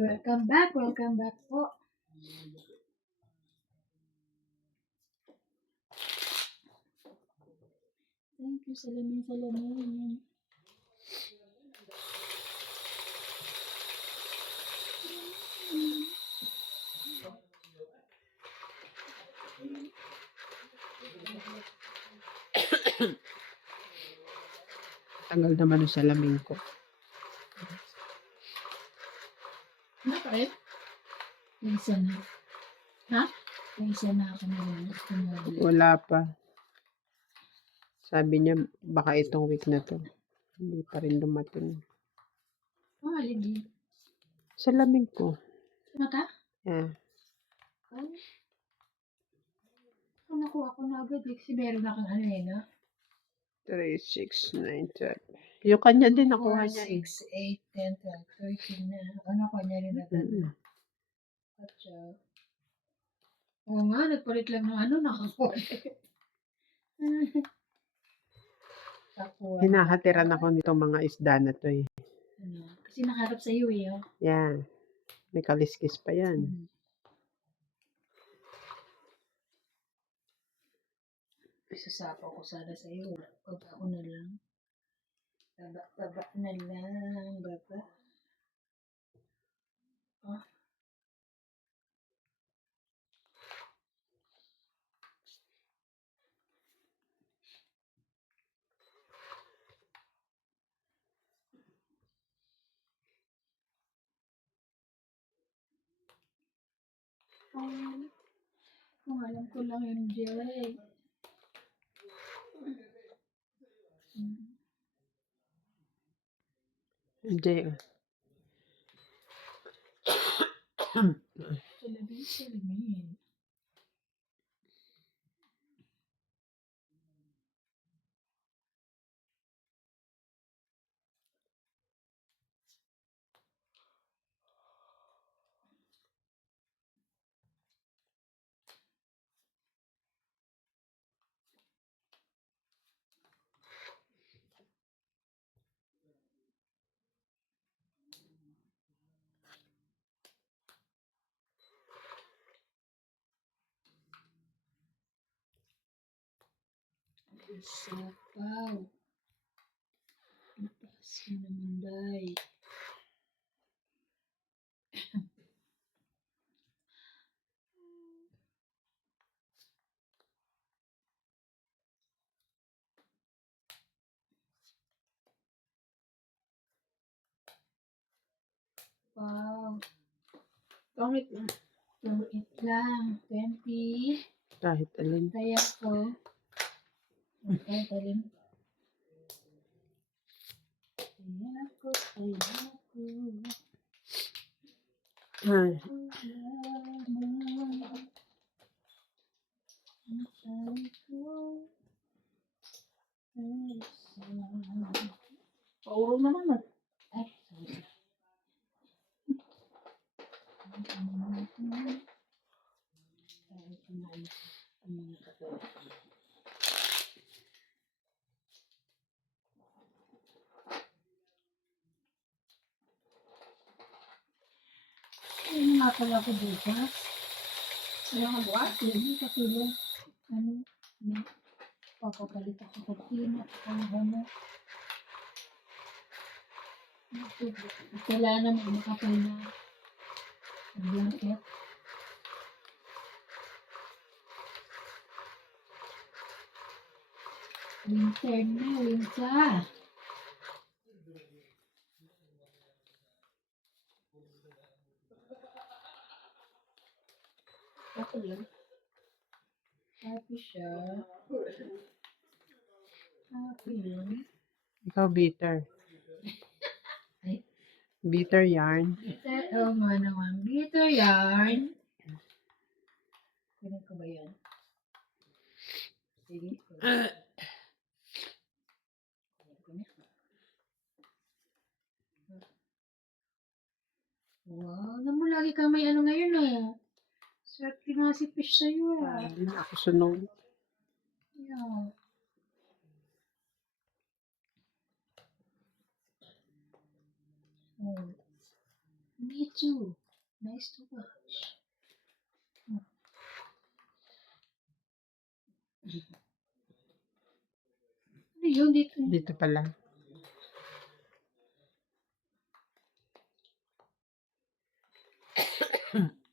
welcome back po. Thank you, salamin. Tagal naman yung salamin ko. Ano pa rin? Isa na. Ha? Isa na ako na gusto mo. Wala pa. Sabi niya, baka itong week na to. Hindi pa rin dumating. Oh, alin Salamin ko. mata? Yeah. Oh. Kung nakuha ko na agad, kasi meron na kang ano eh, no? 3, 6, 9, 12. Yung kanya din nakuha 4, niya 6, 8, 10, 12, 13 na. O, nakuha niya rin agad. Katsa. Oo nga, nagpalit lang ng ano, nakakulit. Hinahatiran ako nitong mga isda na to eh. Ano, kasi nakaharap sa iyo eh. Oh. Yan. May kaliskis pa yan. Isasapaw ko sana sa iyo. Pag ako na lang. Taba na lang, baba. Oh. Kung alam ko lang MJ. Hindi. Salamin. Isapaw. Ipas mo naman, day. Wow. Pangit lang. Pangit lang. 20. Kahit alin. Kaya ko. Kahit alin. Kaya ko. Ay. Pauro na naman. Ay, sorry. Ano nga pala ako bukas? Wala ka bukas? Hindi katulong. Ano? Papapalit ako sa tina. Ano? Kailangan naman makapal na blanket. Winter na, winter. Ako lang. Happy siya. Happy lang. Ikaw bitter. Ay. Bitter yarn. Bitter, oh nga naman. Bitter yarn. Kunin ko ba yan? Sige. Wow, naman lagi kang may ano ngayon oh. Swerte nga si Fish sa'yo ah. Hindi na ako sunog. Yeah. Oh. Me too. Nice to watch. Ano yun dito? Dito pala.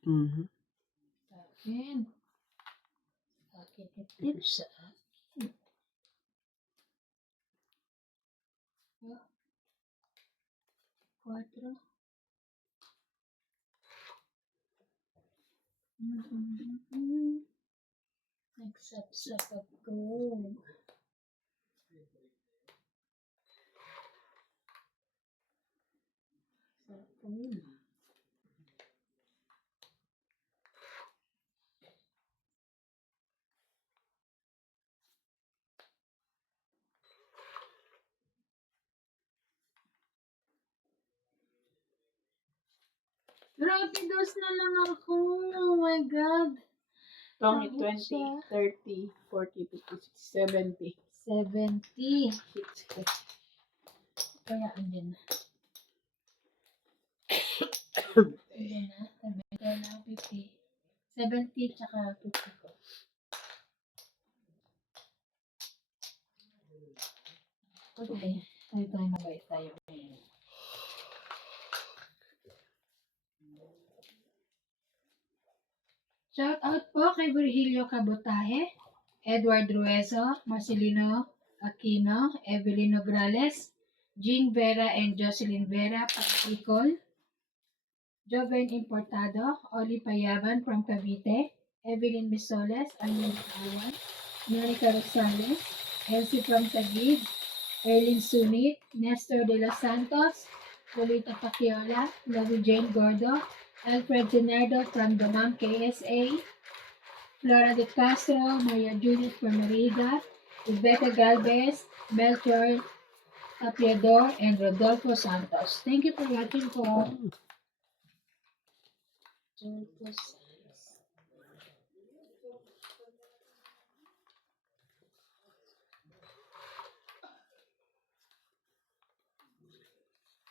Mhm. Sa akin. Sa akin. Ito sa akin. Ah, 4. Nagsapsap ako. Sa akin. Grabe, dos na lang ako. Oh my God. 20, 30, 40, 50, 60, 70. 70. Kaya andyan na. Andyan na. 70 na. 50. 70 tsaka 50 ko. Okay. Tayo mabait tayo. Shout out po kay Virgilio Cabutahe, Edward Ruezo, Marcelino Aquino, Evelyn Nograles, Jean Vera and Jocelyn Vera, Patikol, Joven Importado, Oli Payaban from Cavite, Evelyn Misoles, Anil Awan, Monica Rosales, Elsie from Taguig, Erlin Sunit, Nestor de los Santos, Lolita Paciola, Lovey Jane Gordo, Alfred Zenardo from Damam KSA, Flora de Castro, Maria Judith Formariga, Rebecca Galvez, Melchior Tapiador, and Rodolfo Santos. Thank you for watching po. Rodolfo Santos.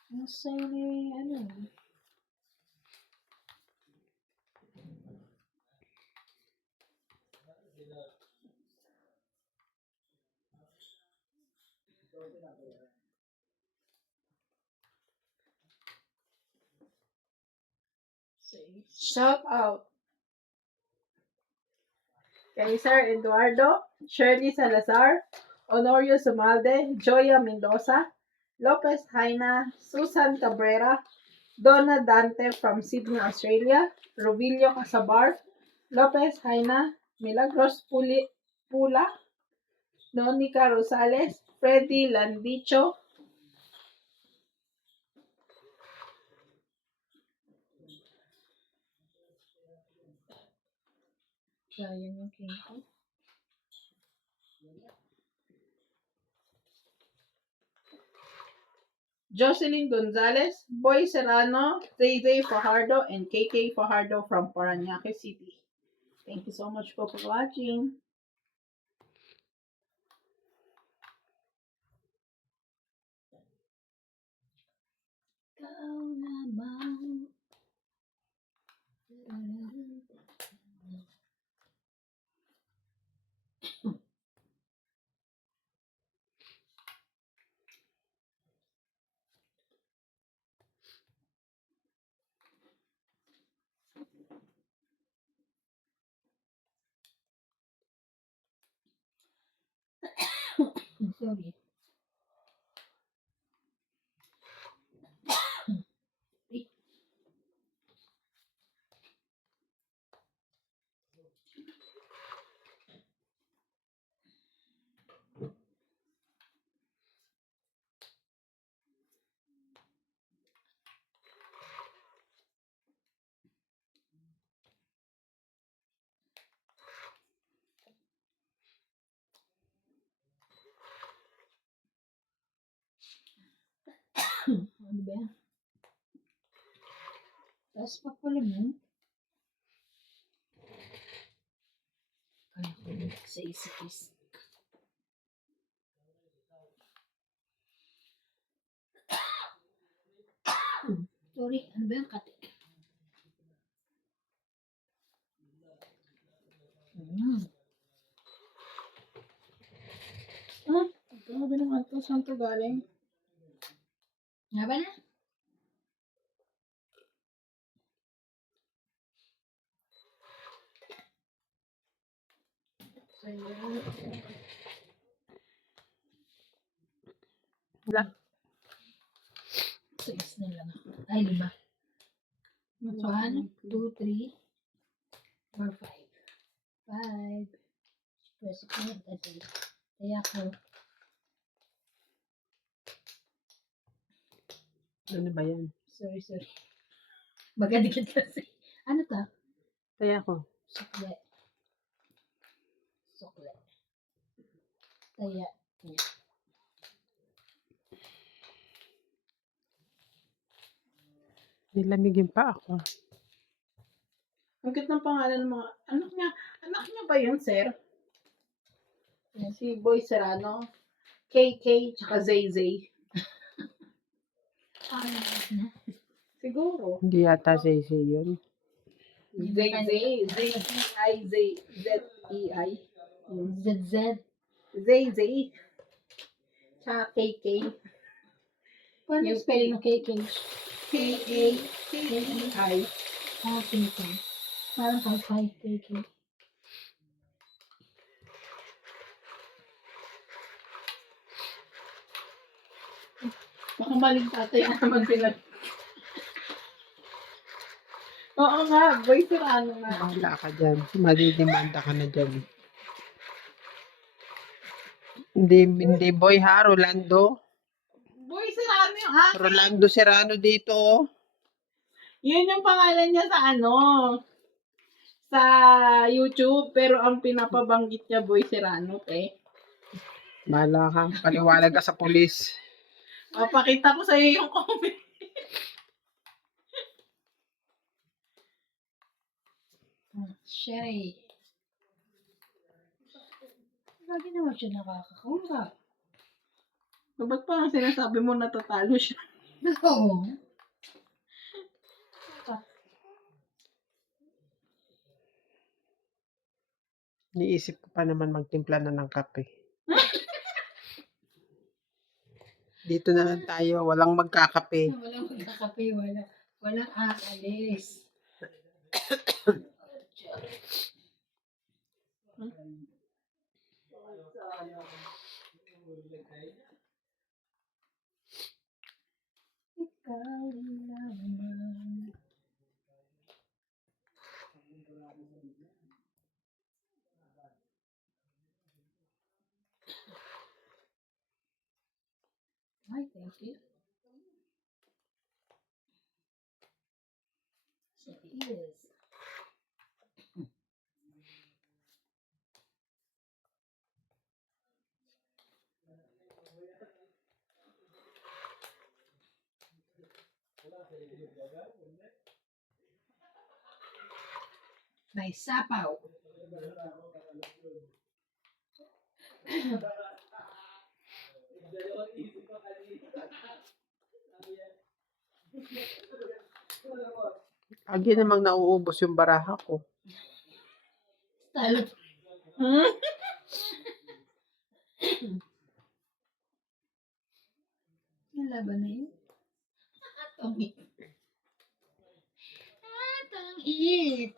Nasa yung ano? Shout out kay Sir Eduardo, Shirley Salazar, Honorio Sumalde, Joya Mendoza, Lopez Haina, Susan Cabrera, Donna Dante from Sydney, Australia, Rovilio Casabar, Lopez Haina, Milagros Pula, Nonica Rosales, Freddy Landicho, Kaya yung king ko. Jocelyn Gonzalez, Boy Serrano, Zay Fajardo, and KK Fajardo from Parañaque City. Thank you so much for watching. Ikaw naman. Sorry. Ano ba yan? Tapos pa pala mo. Kaya ko sa isip-isip. Sorry, ano ba yung kati? Grabe naman to. Saan to galing? Nga ba na? Wala. 6 na lang. Ay, 5. 1, 2, 3, 4, 5. 5. Press ko na ito. Kaya ko. Ano ba yan? Sorry. Magadikit kasi. Ano to? Kaya ko. Sukle. Taya. Nilamigin pa ako. Ang cute ng pangalan ng mga anak niya. Anak niya ba yun, sir? Si Boy Serrano, KK, tsaka Zay Zay. Ano na? Siguro. Hindi yata say yun. Zay Zay. Z-E-I. Zay. Z-E-I. ZZ. Zay Zay. Tsaka KK. Paano yung spelling ng KK? K-A-K-E-I. Ah, KK. Parang kay KK. Baka maling tatay naman sila. Oo nga, Boy Serrano nga. Wala ka dyan. Madidimanda ka na dyan. Hindi boy ha, Rolando. Boy Serrano yung akin. Rolando Serrano dito. Oh. Yun yung pangalan niya sa sa YouTube, pero ang pinapabanggit niya Boy Serrano, Bahala ka. Paliwanag ka sa pulis. Papakita ko sa iyo yung comment. Sherry. Lagi naman siya nakakakurap. Ba't parang sinasabi mo natatalo siya? Oo. Niisip ko pa naman magtimpla na ng kape. Dito na lang tayo. Walang magkakape. Walang magkakape, walang aalis. Ikaw lamang. Ay, thank you. It is. May sapaw. Lagi namang nauubos yung baraha ko. Talo. Yung laban na yun. Tongit. Tongit. Tongit.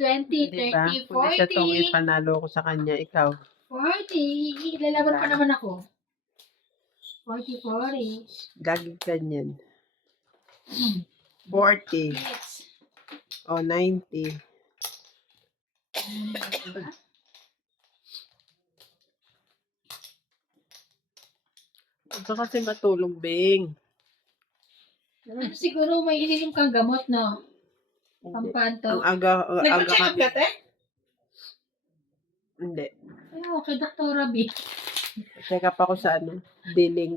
20, Diba? 30, Kung siya tong 40. ipanalo ko sa kanya, ikaw. 40. Ilalaban pa naman ako. 40, 40. Lagi ganyan. 40. Yes. O, 90. Huwag ka kasi matulog, Bing. Ano siguro may ininom kang gamot, no? Ang Pampanto. aga Nagpa-check up kami. ka, Hindi. Ay, okay, Dr. B. Check up ako sa D-Link.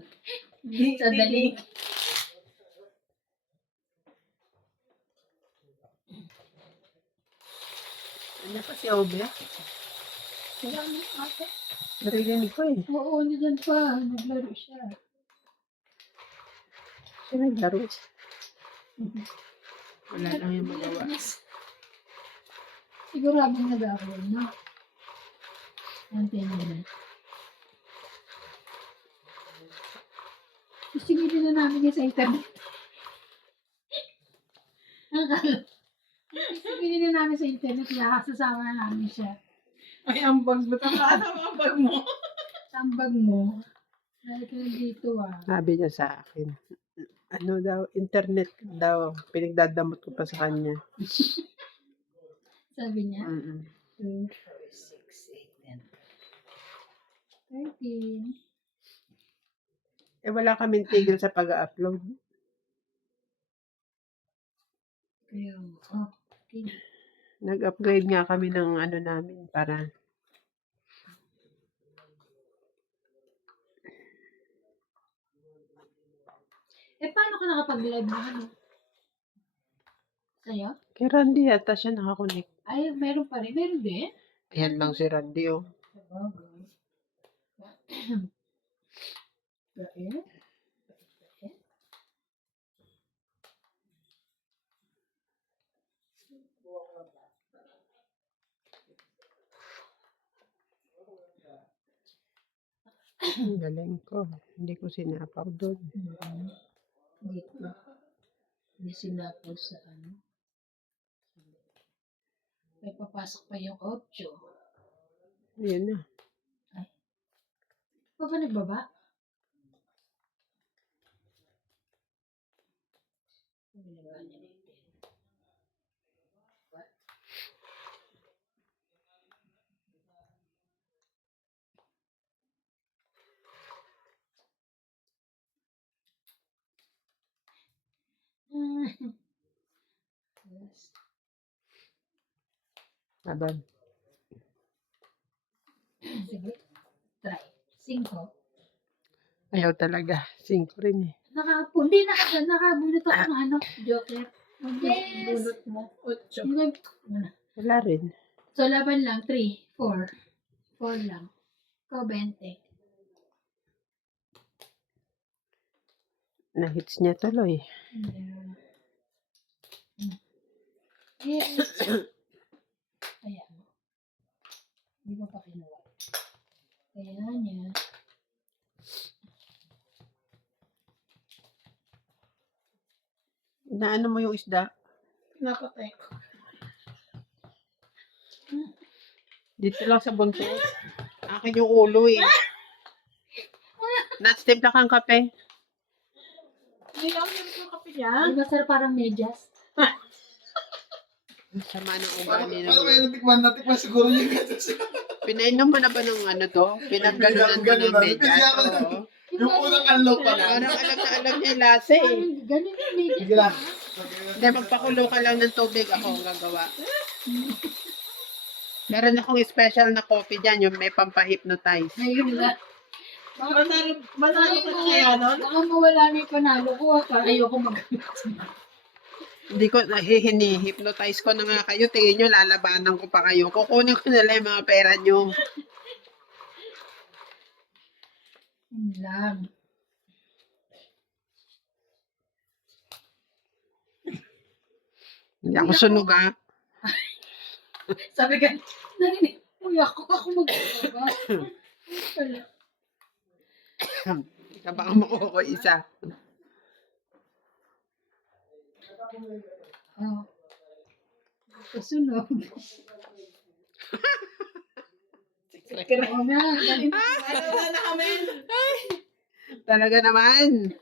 Sa daling. Ano pa si Obe? Narinig ko eh. Oo, nandiyan pa. Naglaro siya. Pinaglaro. Wala lang yung magawa. Siguro habang nag-upload, no? Antayin mo na. Isingilin na namin yan sa internet. Ang kalo. Isingilin na namin sa internet, kaya kasasama na namin siya. Ay, ang bag mo. Ano ang bag mo? Tambag mo. Dahil ka dito Sabi niya sa akin, ano daw, internet daw, pinagdadamot ko pa sa kanya. Sabi niya. 2, 4, Mm-mm. 6, 8, 10. 13. Eh, wala kaming tigil sa pag-upload. Kaya, okay. Nag-upgrade nga kami ng ano namin para Paano ka nakapag-live na ano? Sa'yo? kay Randy yata siya nakakonect. Ay, meron pa rin. Meron din? Ayan lang si Randy, oh. Sabagay. Bait. Ang galing ko. Hindi ko sinapaw doon. Dito. Hindi sinapos sa ano. May papasok pa yung 8. Ayan na. Pa ba nagbaba? Binaba niya na yung 10. Yes. Laban. Sige. Try. 5. Ayaw talaga. 5 rin eh. Hindi, nakabunot ako ng ano, Joker. Yes! Bunot mo. 8. Wala rin. So, laban lang, 3, 4. 4 lang. Ikaw, 20. Na-hits niya tuloy. Yes. Kaya mo. Hindi mo pa kinuha. Kaya niya. Inaano mo yung isda? Pinapatay ko. Dito lang sa bunso. Akin yung ulo eh. Natstimpla kang kape. Hindi lang yung kape niya. Di ba sir parang medyas? Sama ng Paano ugali paano kayo naman. natikman? Natikman siguro yung gatas. Pinainom mo na ba ng ano to? Pinaggalunan mo ng medyas? Oo. Yung unang unlock pa lang. Parang alam niya yung lasa eh. Parang ganun yung medyas. Sige lang. Hindi, magpakulo ka lang ng tubig. Ako ang gagawa. Meron akong special na coffee dyan, yung may pampahypnotize. Ngayon lang. Manalo ka na kaya nun? Baka mawala na yung panalo ko. Para ayoko mag-gamit. Hindi ko, hini-hypnotize ko na nga kayo. Tingin nyo, lalabanan ko pa kayo. Kukunin ko na lang yung mga pera nyo. Yun lang. Hindi ako sunog ah. Sabi ka, narinig. Uy, ako mag-gamit. Wala. Baka makuha ko isa. Oh. Kasunog. Oo na, galing. Ano na kami? Talaga naman.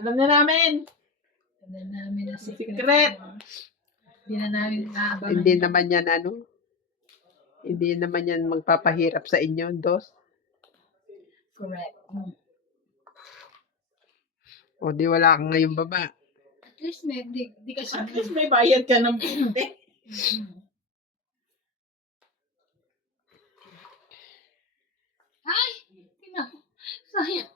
Alam na namin. Alam namin na secret. Secret. Hindi na namin naabangan. Hindi naman yan ano. Hindi naman yan magpapahirap sa inyo, dos. Correct. O di wala kang ngayong baba. At least may, di kasi. At least may bayad ka ng bunte. Ay! Tingnan mo. Sayang.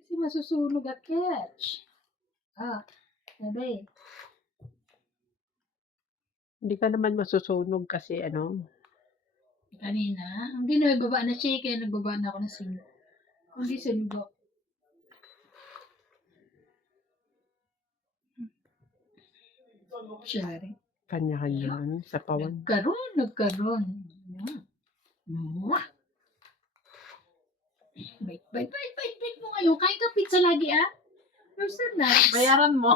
Kasi masusunog at catch. Sabi. Hindi ka naman masusunog kasi ano. Kanina, hindi na nagbaba na siya, kaya nagbaba na ako ng 5. Hindi sunugo. Shari. Kanya-kanya, sa pawan. Nagkaroon. Yan. Mwah! Bait mo ngayon. Kain ka pizza lagi, ah. You're so nice. Bayaran mo.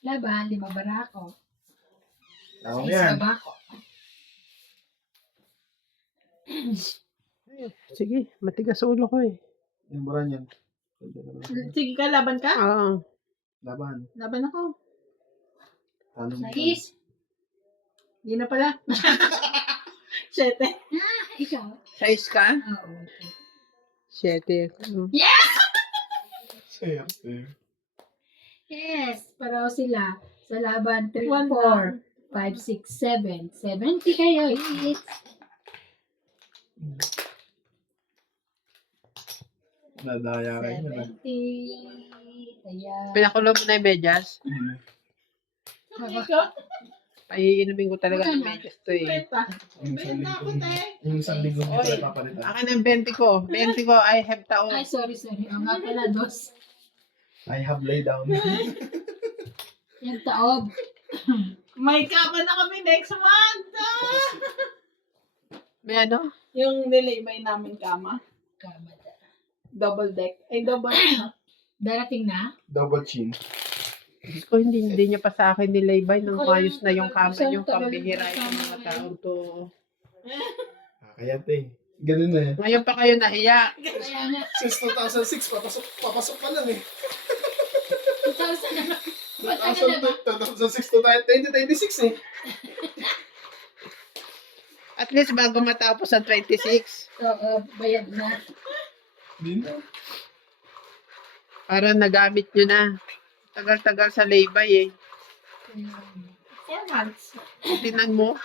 Laban, 5 barako. Tama mo 6 yan. babako. Sige, matigas ulo ko eh. Yung buran yan. Sige ka, laban ka? Oo. Laban. Laban ako. Talo mo. 6. Hindi na pala. 7. Ikaw? Size ka? Oo. 7. Sa'yo. Yes, pareho sila. Sa laban, 3, One 4, 5, 6, 7. 70 kayo. Yes. Nadaya kayo na. 70. Kaya, Pinakulo mo na yung medyas. Ikaw? Paiinumin ko talaga ng medyas to eh. Benta. Yung isang Benta ako, linggo. te. Yung isang linggo mo Oy. tayo papalitan. Akin ang 20 ko. 20 ko, I have taon. ay, sorry. O nga pala, 2. I have laid down. Yung taob. May kama na kami next month. May ano? Yung nilibay namin kama. Kamada. Double deck. Ay, double. Darating na? Double chin. Diyos ko, hindi niya pa sa akin nilaybay nang Ako ayos na yung kama isang yung tagal pambihira na yung mga kama taon to. Kaya te. Ganun na eh. Ngayon pa kayo nahiya. Kaya nga, Since 2006, papasok pa lang eh. 2,000 na. Matagal na ba? 2006 to 2026 eh. At least bago matapos ang 26. Oo, bayad na. Hindi na. Para nagamit nyo na. Tagal-tagal sa laybay eh. 4 months. Tinan mo.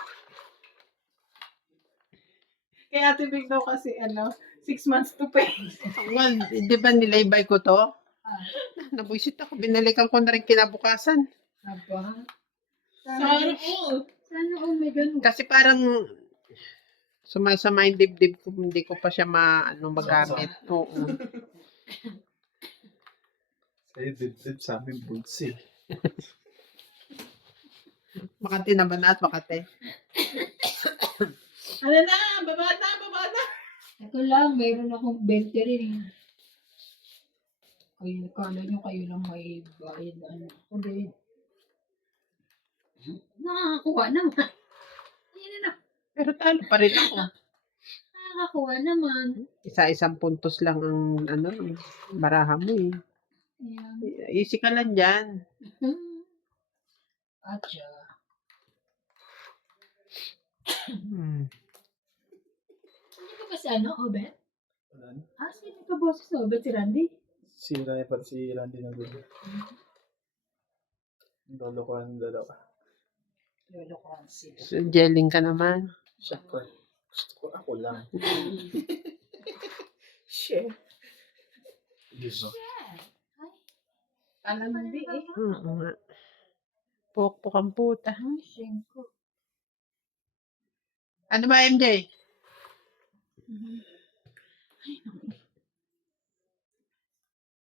Kaya Ate Big daw kasi 6 months to pay. Well, di ba nilaybay ko to? Nabuisit ako. Binalikan ko na rin kinabukasan. Aba. Sana all. Sana all may ganun. Kasi parang sumasama yung dibdib ko. Hindi ko pa siya magamit. Oo. Sa'yo, dip sa amin, boots eh. Makati na ba na at makati? Ano na? Baba na. Ito lang, mayroon akong 20 rin eh. Kayo, kala nyo kayo lang may bayad na ano. Kundi, nakakakuha naman. Ayun na, Pero talo pa rin ako. nakakakuha naman. Isa-isang puntos lang ang baraha mo eh. Ayan. Easy ka lang dyan. Atcha. Hindi ka ba si Obet? Ano? Sino ka boses sa Obet? Si Randy? Sira niya pati si Randy ng gulo. Lolo ko ang dalawa. Lolo ko ang sila. So, gelling ka naman. Siyempre. Gusto ko ako lang. Shit. Diyos. Alam hindi eh. Oo nga. Pok-pok ang puta. Singko. Ano ba, MJ?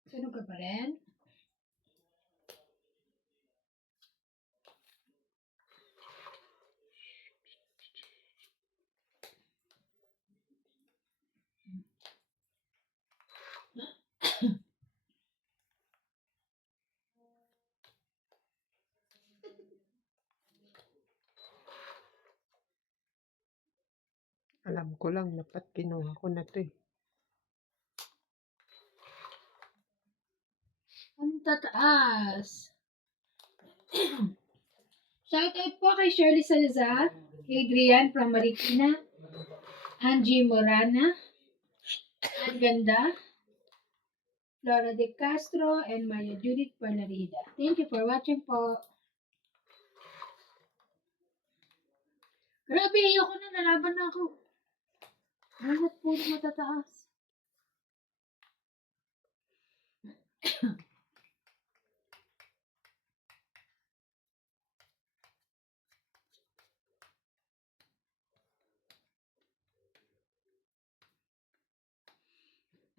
Sino ka pa rin? Alam ko lang, dapat kinuha ko na to eh. Ang tataas. Shoutout po kay Shirley Salazar, Adrian from Marikina, Angie Morana, Ann Ganda, Flora De Castro, and Maria Judith Palarida. Thank you for watching po. Grabe, ayoko na, nalaban na ako. Bakit puro matataas?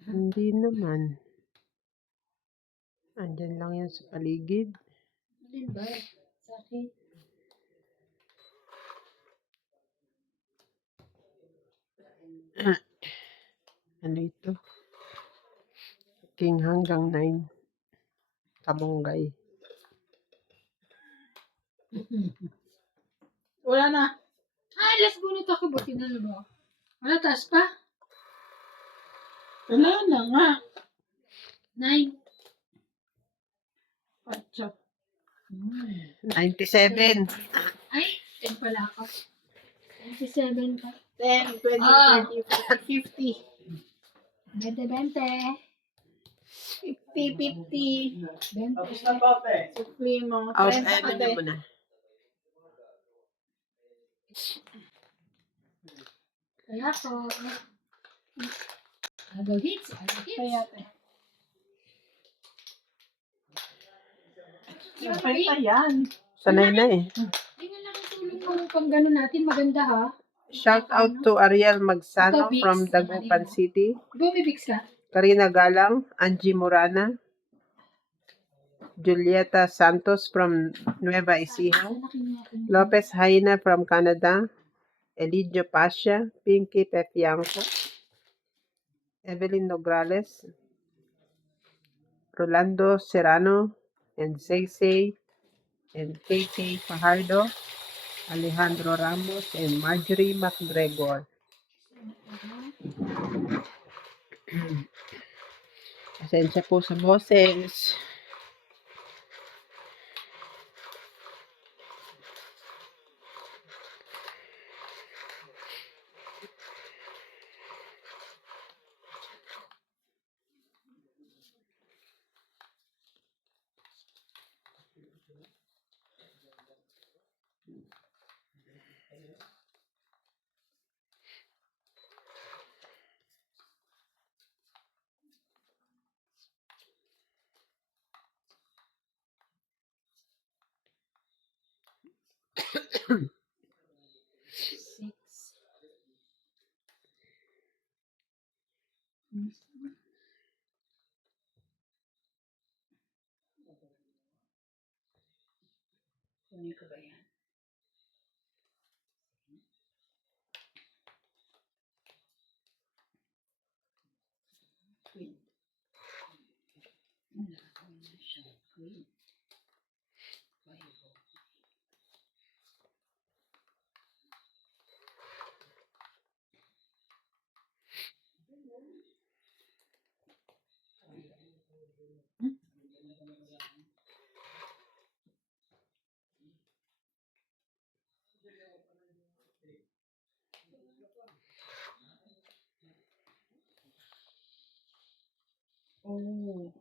Hindi naman. Andyan lang yan sa paligid. Alin ba? Sa akin. Ano ito? King hanggang 9. Kamunggay. Wala na. Ah, last bunot ako. Buti na ba? Wala, taas pa? Wala na nga. 9. Pacho. 97. Ay, 10 pala ako. 27 pa. 10, 20, Ah. 30, 40, 50. 20. 50, 50. 20. Sukli mo. Out, 30 ka ano din. mo na. Kaya po. Agaw hits. Agaw hits. Kaya te. Yung Napay pa pink. yan. Sanay na eh. Hindi nga nakatulong mo pang gano'n natin. Maganda ha. Shout out to Ariel Magsano Ito, Bix. from Dagupan City. Bumibix ka? Karina Galang, Angie Morana, Julieta Santos from Nueva Ecija, Lopez Haina from Canada, Elidio Pasha, Pinky Pefianco, Evelyn Nograles, Rolando Serrano, and Seisei, and KK Fajardo, Alejandro Ramos, and Marjorie McGregor. Pasensya po sa boses. Six. Kunin ko ba yan? Queen. Wala ko na siya. Queen. Five. Oh.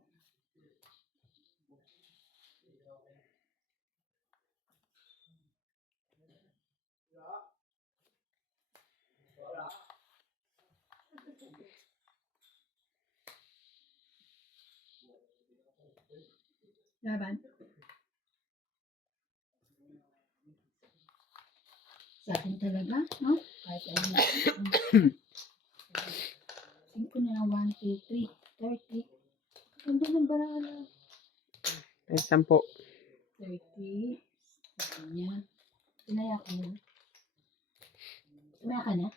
Laban. Sa akin talaga, no? Kahit ano. 5 na lang. 1, 2, 3. 30. Ganda ng barala. Ay, 10. 30. Ganyan. Tinaya ko na. Tinaya ka na?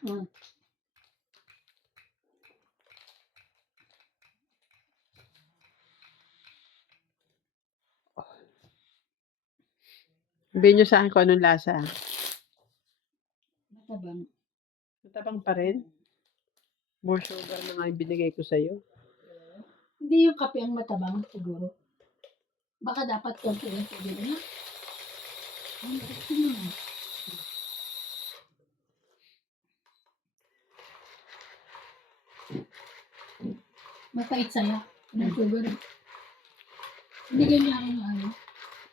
Sabihin nyo sa akin kung anong lasa. Matabang. Matabang pa rin. More sugar na nga yung binigay ko sa'yo. Hindi yung kape ang matabang, siguro. Baka dapat konti lang pwede na. Mapait sa'yo. Ng sugar. Binigyan niya ako ng ano.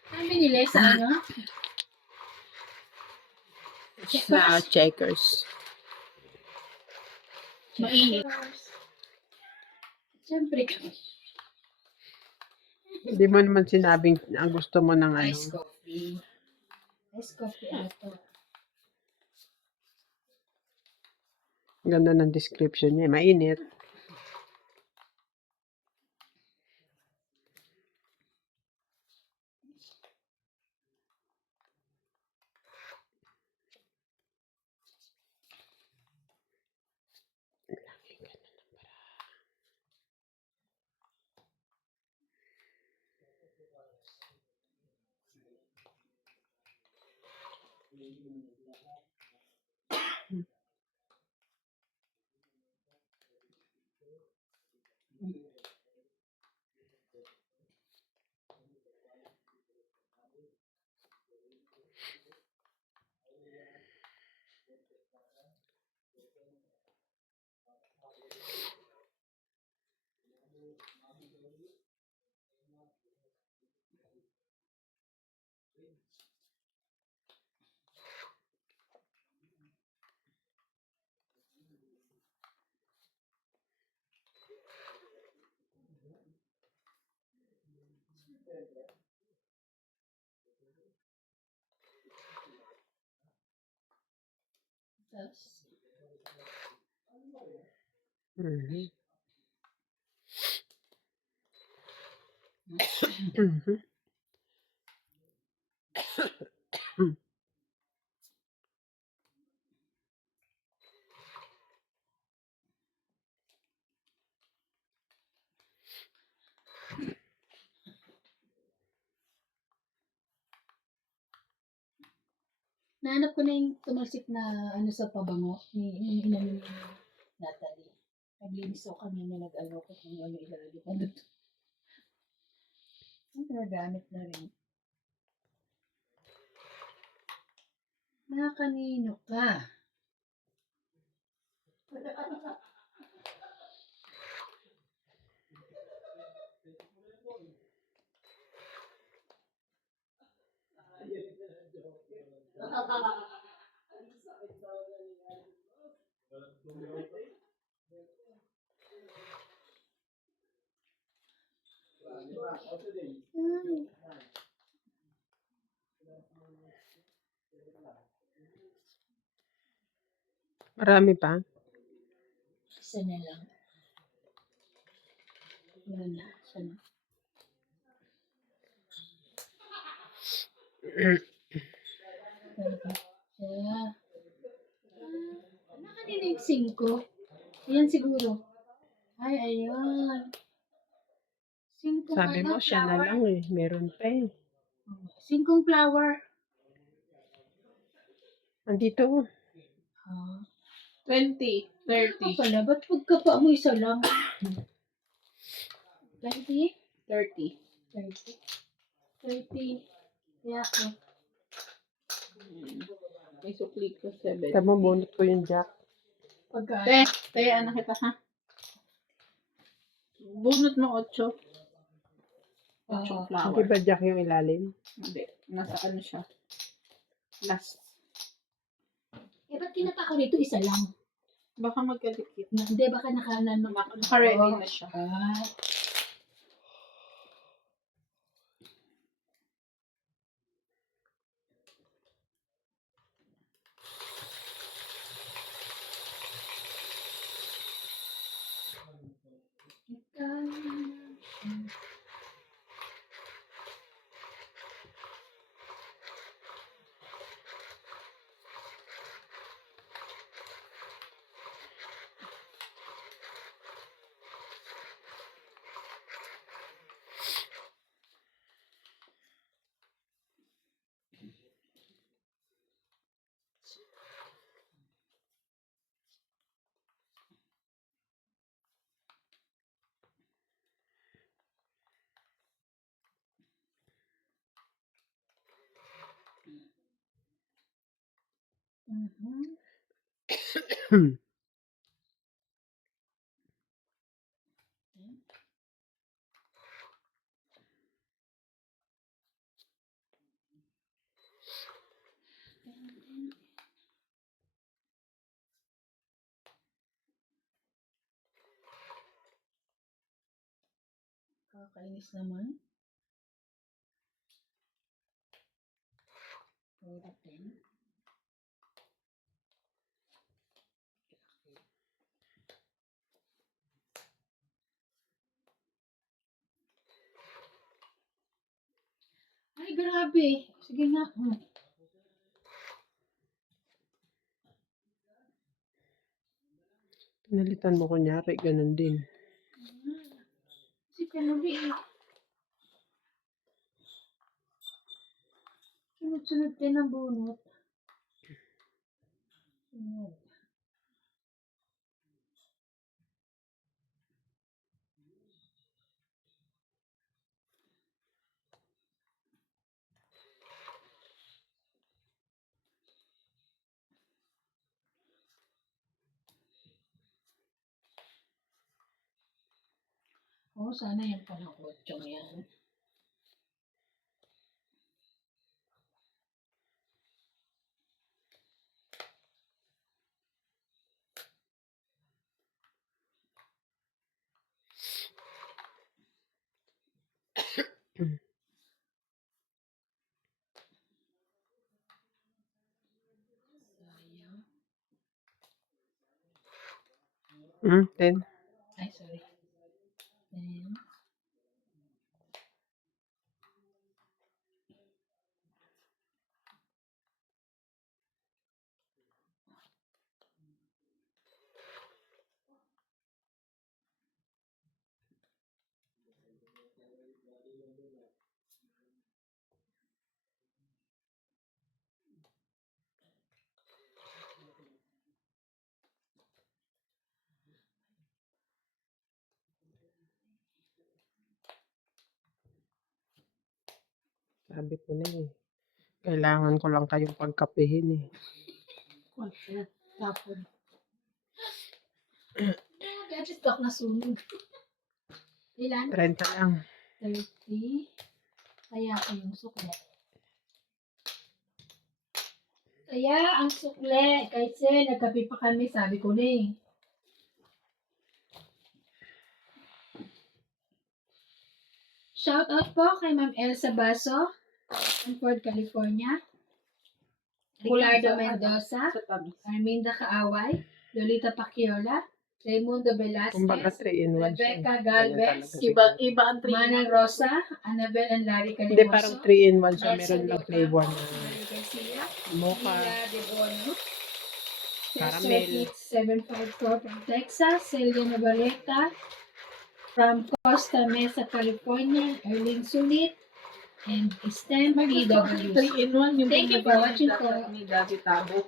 Saan binili? Sa ano? Sa Checkers. Mainit. Siyempre kami. Hindi mo naman sinabing ang gusto mo ng ano. Ice coffee. Ice coffee ato. Ganda ng description niya. Mainit. Tapos, Mhm. Mhm. nahanap ko na yung tumalsik na ano sa pabango ni inamin ni Natalie. Naglinis ako kanina, nag-ano ko kung ano ilalagay ko dito. Ang nagamit na rin. Kanino ka? Ay, Marami pa. isa na lang. Wala na. Isa na. Wala pa. Siya. Kanina yung 5. Ayan siguro. Ay, ayan. 5 Sabi mo, siya na flower. lang eh. Meron pa eh. 5 flower. Andito. Ah. 20, Ano 30, pala? Ba't pagkapa mo isa lang? 20? 30. 30. 30. Kaya ako. May sukli ko 7. Tama, bunot ko yung jack. Pagka. Te, anak kita ha. Bunot mo 8. 8 Oo. Hindi flower. ba jack yung ilalim? Hindi. Nasa ano siya. Last. Ba't kinata ko rito isa lang? Baka magkadikit. Hindi, baka Naka-ready na siya. Ah. Mhm. Kakainis naman. Pwede din. Ay, grabe. Sige na. Pinalitan mo kunyari, ganun din. Si Kanuli eh. Sunod-sunod din ang bunot. Oh, sana yan palang 8 yan. Sayang. 10. Ay, sorry. Then, Sabi ko na eh. Kailangan ko lang kayong pagkapihin eh. tapon. At least ako nasunog. Ilan? 30 lang. 30. Kaya ako yung sukle. Kaya ang sukle, kasi nagkape pa kami, sabi ko na eh. Shout out po kay Ma'am Elsa Baso, Sanford, California. Ricardo Mendoza, Sa tabi. Arminda Kaaway, Lolita Pacchiola, Raimundo Kumbaga Velasquez, 3 in 1 siya. Rebecca Galvez, Iba ang three. Manang Rosa, Annabel and Larry Hindi, parang Calimoso, 3 in 1 siya. Nelson Meron lang Diocampo, flavor na Mary Garcia, mocha, Mila De Bono, caramel. Circuit 754 from Texas, Celia Navarrete from Costa Mesa, California, Erling Sulit, and STEM PWs. 3-in-1 yung Thank you for watching po. ni Daddy Tabo.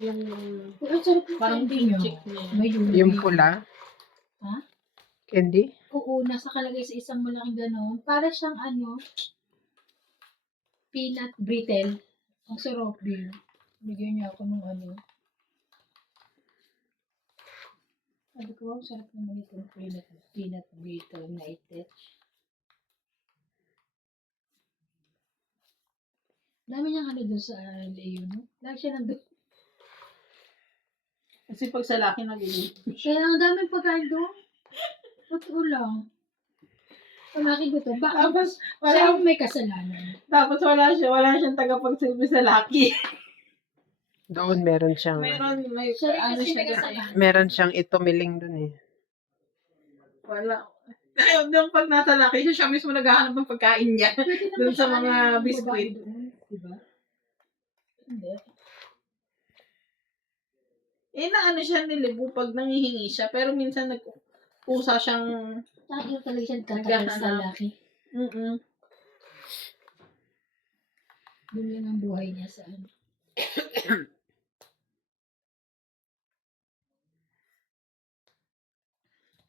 Yung Ang sarap ng parang candy nyo. chick niya. May Yung pula. Ha? Candy. Oo, nasa kalagay sa isang malaking ganon. Para siyang peanut brittle. Ang sarap din. Bigyan niya ako ng Sabi ko, ang sarap naman itong peanut brittle na itech. Dami niyang doon sa Leo, no? Lagi siya nandun. Kasi pag sa laki nagiging. Kaya ang daming pagkain doon. Totoo lang. Palaki ko to. Tapos, Siya yung may kasalanan. Tapos wala siyang tagapagsilbi sa laki. Doon meron siyang may Siya rin kasi siya may kasi. kasalanan. meron siyang itumiling doon eh. Wala. Ayun, yung pag nasa laki siya mismo naghahanap ng pagkain niya. Pwede naman Dun sa siya mga ng biskwit. babae doon, diba? Hindi. Naano siya nilibo pag nangihingi siya. Pero minsan nagkusa siyang. Tayo talaga siya tatagal sa Naghahanap. laki. Doon lang ang buhay niya sa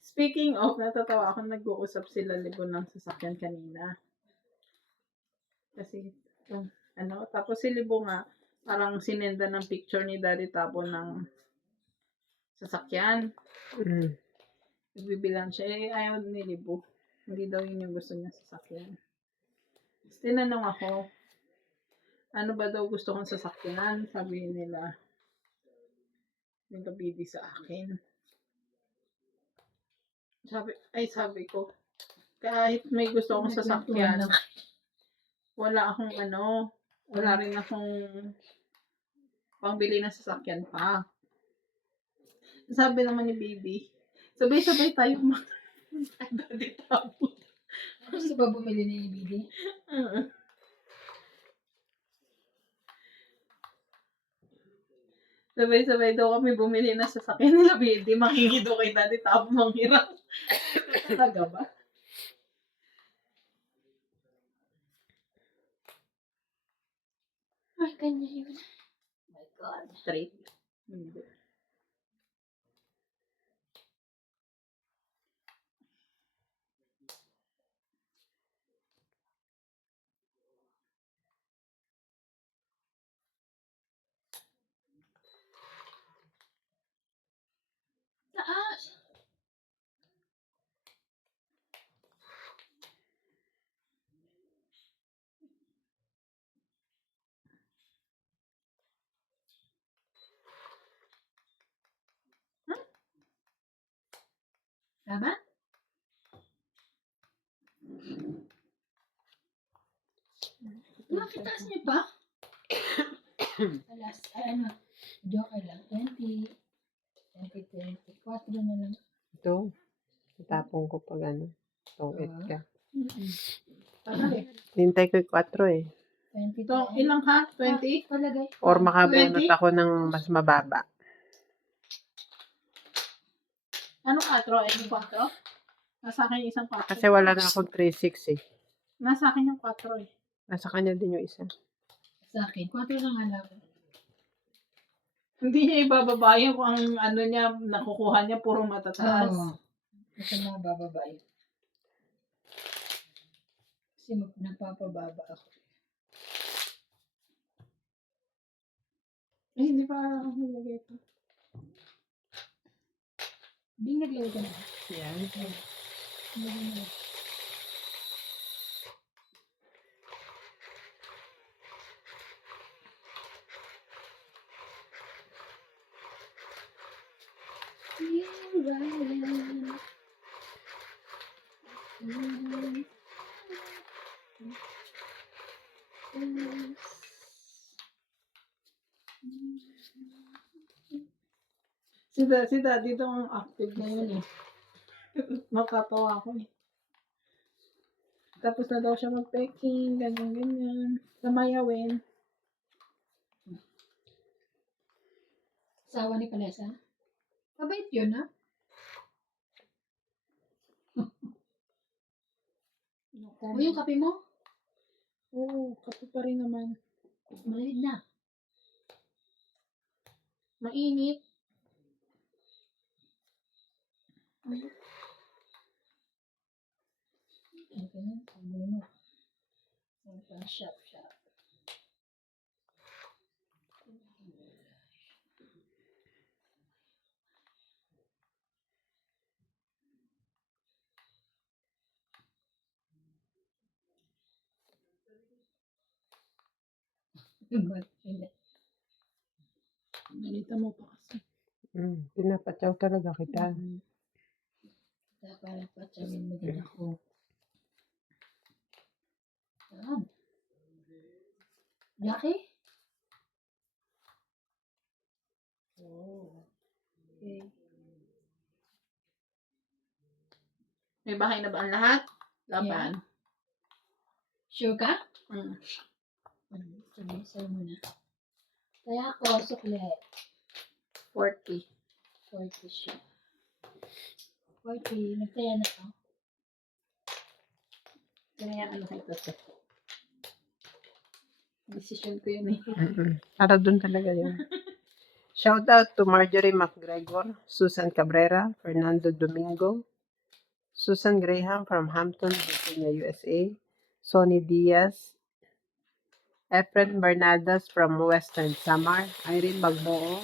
Speaking of, natatawa ako, nag-uusap sila Libo ng sasakyan kanina. Kasi, tapos si Libo nga, parang sinenda ng picture ni Daddy Tabo ng sasakyan. Nagbibilang siya, ayaw ni Libo. Hindi daw yun yung gusto niya sasakyan. Tapos tinanong ako, ano ba daw gusto kong sasakyan? Sabi nila, yung kabidi sa akin. Sabi ko, kahit may gusto akong sasakyan, wala rin akong pangbili ng sasakyan pa. Sabi naman ni Baby, sabay-sabay tayo Daddy Tabo. Gusto ba bumili ni Bidi? Sabay-sabay daw kami bumili ng sasakyan nila Baby. Manghingi daw kay Daddy Tabo, manghirap. Talaga ba? Ay, kanya yun. Oh my God. Straight. Hindi. Taas. Tama? Bakit taas niyo pa? Alas, joke lang. 20, 24 na lang. Ito, tatapong ko pag ano, itong 8 ka. Palagay. Hintay ko yung 4 eh. 20 Ito, ilang ka? 20? Palagay. Or makabunot 20? ako ng mas mababa. Ano 4? Ano 4? Nasa akin yung isang 4. Kasi wala na akong 3.6 eh. Nasa akin yung 4 eh. Nasa kanya din yung isa. Sa akin, 4 na nga lang. Hindi niya ibababa yung kung ang ano niya, nakukuha niya, puro matataas. Oo. Ito na bababa yun. Kasi nagpapababa ako. Eh, hindi pa ako nilagay ito. Hindi naglagay ka na. Yan. Si Daddy daw ang active ngayon eh. Nakatawa ako eh. Tapos na daw siya mag-packing, ganyan-ganyan. Samayawin. Asawa ni Palesa. Mabait yun, ha? O yung kape mo? Oo, kape pa rin naman. Malamig na. Mainit. Okay na. Sabi mo. Shop. Nalita mo pa kasi. Pinapatsaw talaga kita. Para patsawin mo din ako. Saan? Laki? Okay. May bahay na ba ang lahat? Laban. Sure ka? Mm. Sabi mo na. Kaya ako, sukle. 40. 40 siya. 40. Nagtaya na ako. Kaya ano kita sa decision ko yun eh. Para dun talaga yun. Shout out to Marjorie McGregor, Susan Cabrera, Fernando Domingo, Susan Graham from Hampton, Virginia, USA, Sonny Diaz, Efren Bernardas from Western Samar, Irene Magmoo,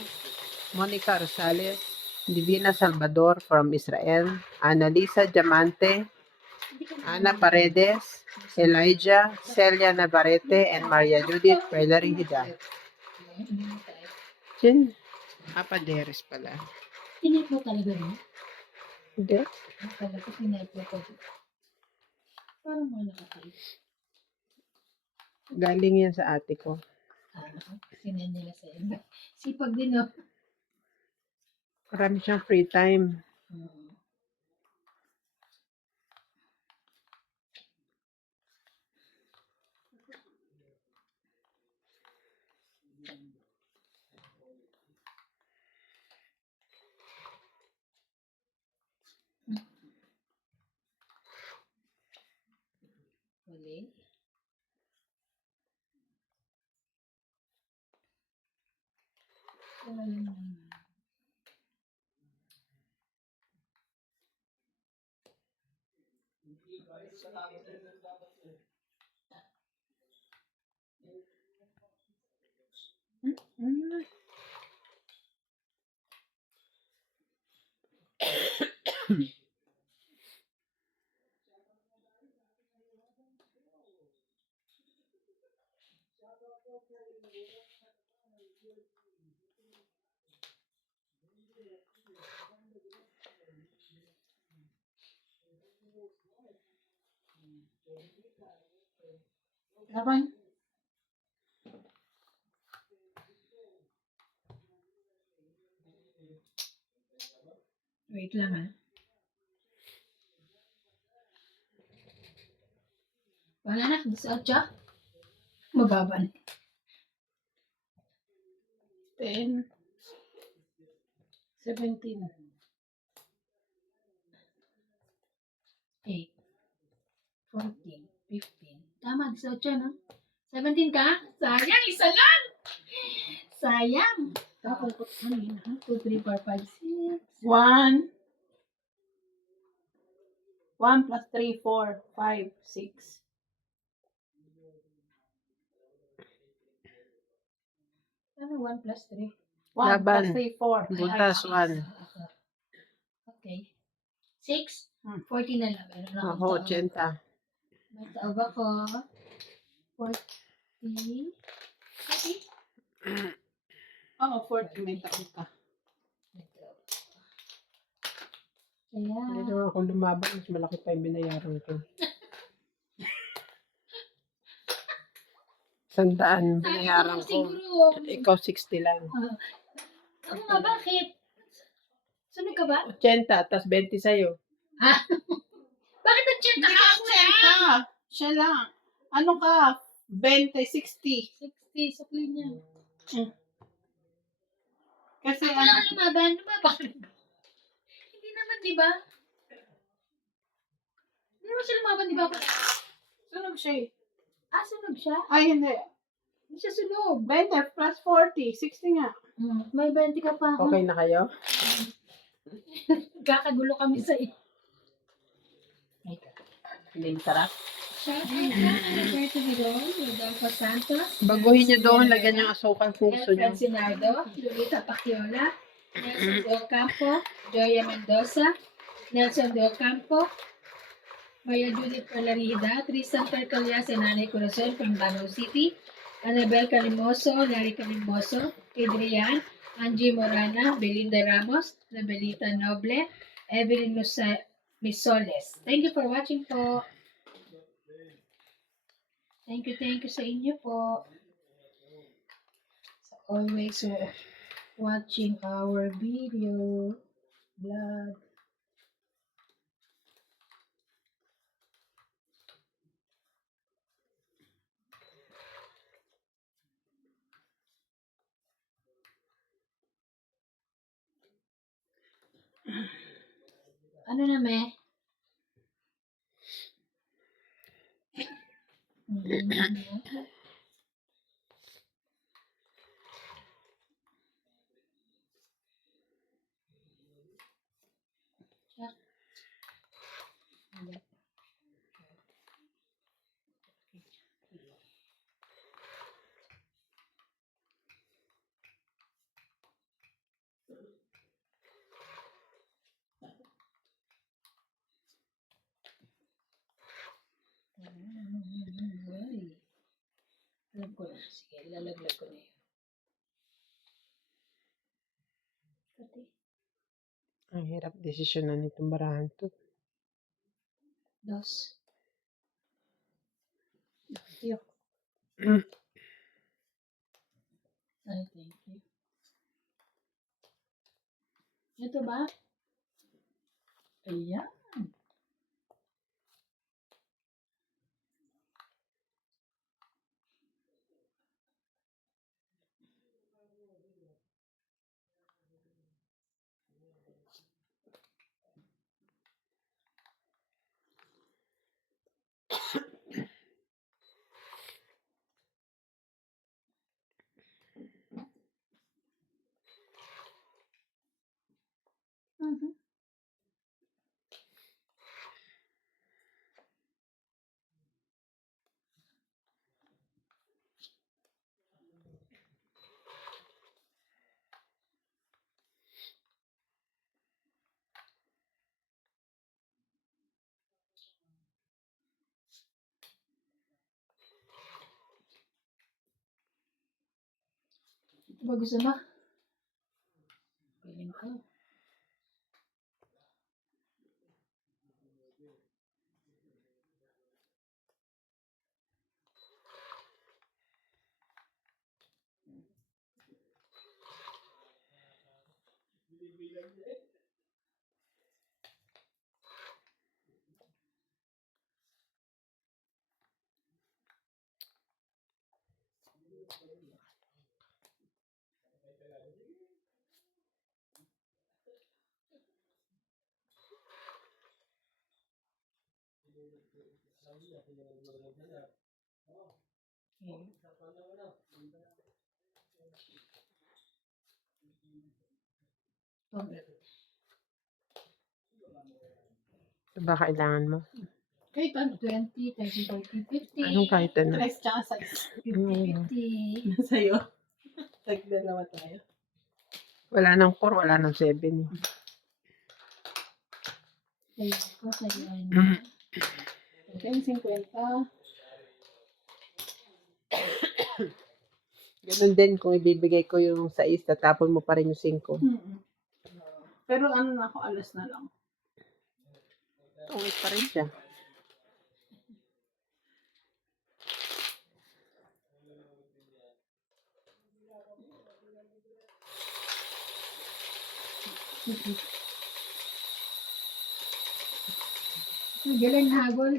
Monica Rosales, Divina Salvador from Israel, Annalisa Diamante, Ana Paredes, Elijah, Celia Navarrete, and Maria Judith Perlarida. Jen, Paderes pala. Tinip mo talaga mo? Hindi. Akala ko tinip mo talaga. Parang mga nakakalit. Galing yan sa ate ko. Sinan nila sa iba. Sipag din, no? Marami siyang free time. Huli. Wala lang. Hmm. Laban. Wait lang, ha. Wala na, 18. Mababan. 10, 17. 8, 14, 15. Tama, 18, no? 17 ka? Sayang, isa lang! Sayang! Tapos ko kanina. 2, 3, 4, 5, 6. 1. 1 plus 3, 4, 5, 6. Ano 1 plus 3? 1 Laban. plus 3, 4. Butas 1. Okay. 6? Hmm. 14 na lang. Meron akong Ako, taob. 80. May taob ako. 40. 40? Oo, 40 may taon ka. May taob. Kaya, Hindi naman ako lumaban. Mas malaki pa yung binayaran ko. 100 binayaran ko. siguro. Ikaw 60 lang. Ano nga, bakit? Sunod ka ba? 80, tas 20 sa'yo. Ah, bakit ang tiyenta ka ako yan? Siya lang. Ano ka? 20, 60. 60, sukli niya. Kasi Ako lang ang lumaban. Lumaban ka rin ba? Hindi naman, di ba? Hindi naman siya lumaban, di ba? sunog siya eh. Ah, sunog siya? Ay, hindi. Hindi siya sunog. 20 plus 40. 60 nga. May 20 ka pa. Okay na kayo? Kakagulo kami sa iyo. Hindi masarap. Shout out ka, Alberto Vidal, Rodolfo Santos, Baguhin niyo doon. Lagyan yung asukal kung gusto niyo. Elfred Sinardo, Lolita Pacchiola, Nelson De Ocampo, Joya Mendoza, Nelson De Ocampo, Maria Judith Palarida, Tristan Tercalias, and Nanay Corazon from Davao City, Annabel Calimoso, Larry Calimoso, Adrian, Angie Morana, Belinda Ramos, Nabelita Noble, Evelyn Misoles. Thank you for watching po. Thank you sa inyo po. Always watching our video vlog. Ano na, me? Alam ko na. Sige, ilalaglag ko na yun. Pati. Ang hirap desisyonan nitong barahan to. Dos. Ay, thank you. Ito ba? Ayan. Ba gusto mo? Piling ko. Ito ba kailangan mo? Kahit ano, 20, 30, 40, 50. Anong kahit ano? Price tsaka size. 50, 50. Sa'yo. Tag-dalawa tayo. Wala nang 4, wala nang 7. Sa'yo ko, sa'yo ano. Ito yung 50. Ganun din kung ibibigay ko yung 6, tatapon mo pa rin yung 5. Pero ano na ako, alas na lang. Tungit pa rin siya. Ang galing habol.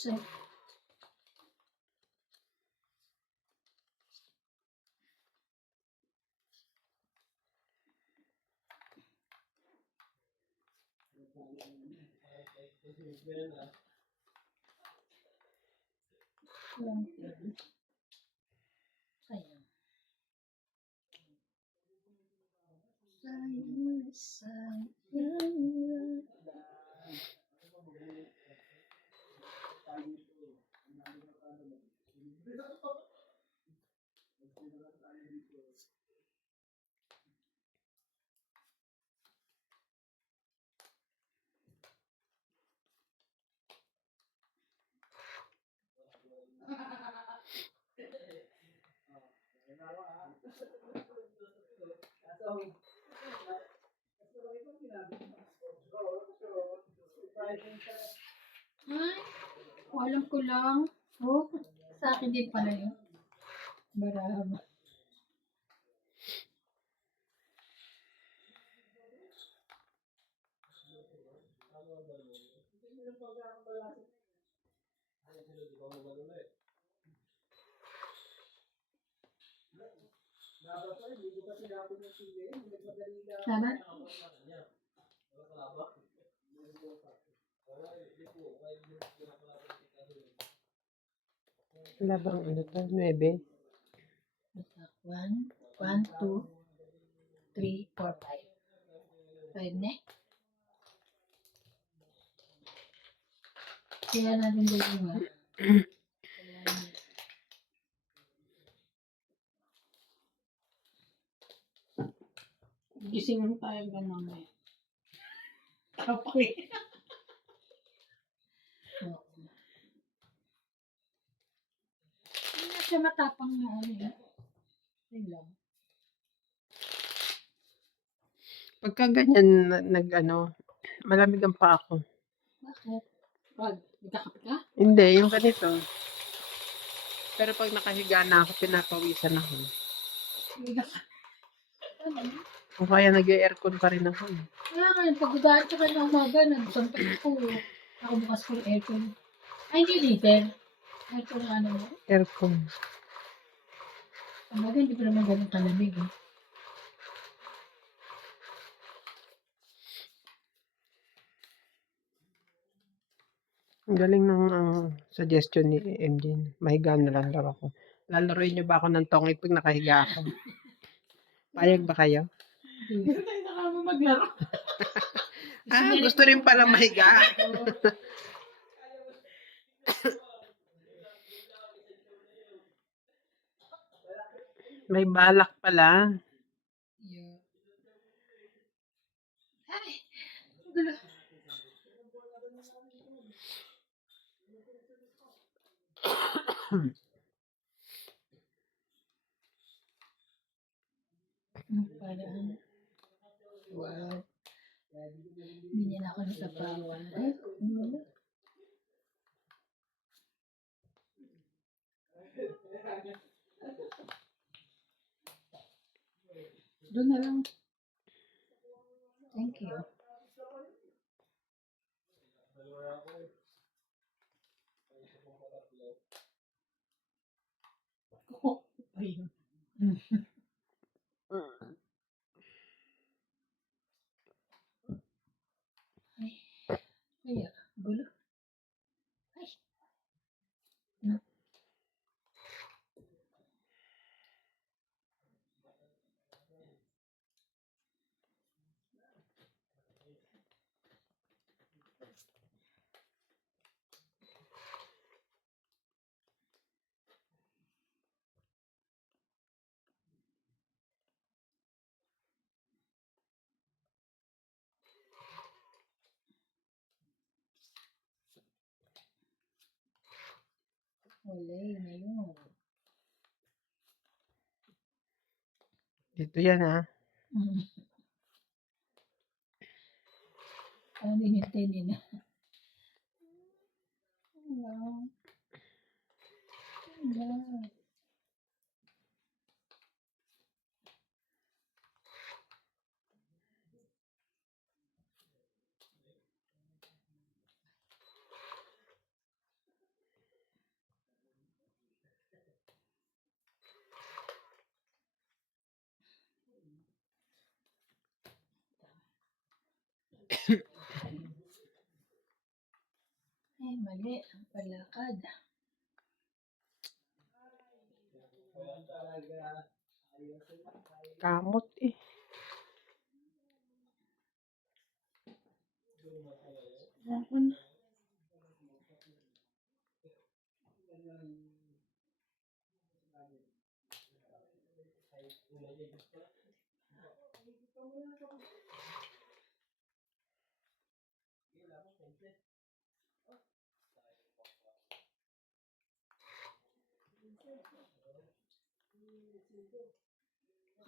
So, sayang. Sayang, sayang. Ay, alam ko lang. Oh, sa akin din pala yun. Barahaba. Tama? Wala bang ano to? 9? 1, 1, 2, 3, 4, 5. 5 na. Kaya natin dalawa. Gising tayo ka mamaya. Kapag Oo. Hindi na siya matapang na ano eh. Yun lang. Pagka ganyan, malamig ang pa ako. Bakit? nagkakape ka? Hindi, yung ganito. Pero pag nakahiga na ako, pinapawisan ako. O kaya nag-aircon pa rin ako. Kaya nga, pagdaan ka na umaga, nagsampay ko. Nakabukas ko yung aircon. Ay, hindi heater. Aircon na ano mo. Aircon. Umaga, hindi pa naman ganun kalamig eh. Ang galing ng suggestion ni MJ. Mahiga na lang daw ako. Lalaroin niyo ba ako ng tongit pag nakahiga ako? Payag ba kayo? Hindi tayo nakama maglaro. Gusto rin pala mahiga. May balak pala. Yeah. Ay, ang gulo. Parang, what? Binyan ako ng sapawan. Ay, ano? Doon na lang. Thank you. Oh, ayun. Ay, kaya, gulo. Ay. Hmm. Wala na yun. Dito yan ha. Mm. Ano din yung tinin na? Wow. Wow. Ay, mali. Ang palakad. Kamot eh. Ako na.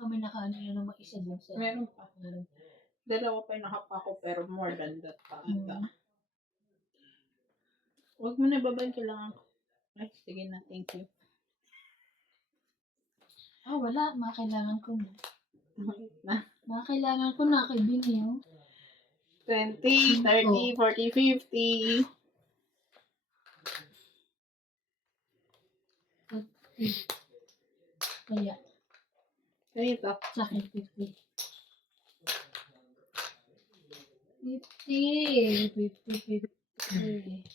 Kami nakaano na naman isa dun sa... Meron pa. Meron. Dalawa pa yung nakapa ko pero more than that pa ata. Mm. Huwag mo na babayin, kailangan ko. Ay, sige na, thank you. Ah, wala. Makailangan ko na. Wait na. Makailangan ko na kay Bini, oh. 20, 30, 40, 50. Kaya, Ganito. sa akin 50. 50. 50, 50.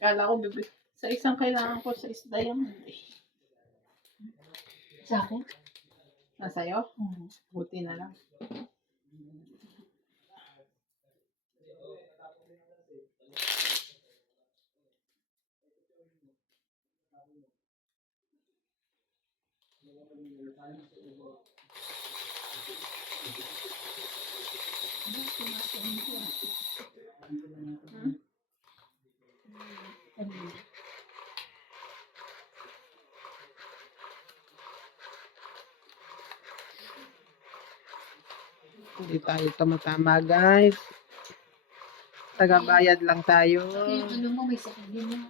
Kala ko sa isang kailangan ko sa diamond eh. Sa akin? Nasa'yo? Mm. Buti na lang. Hmm? Kanina. Hindi tayo tumatama guys. Tagabayad lang tayo. Yung ano mo, may sakit din mo.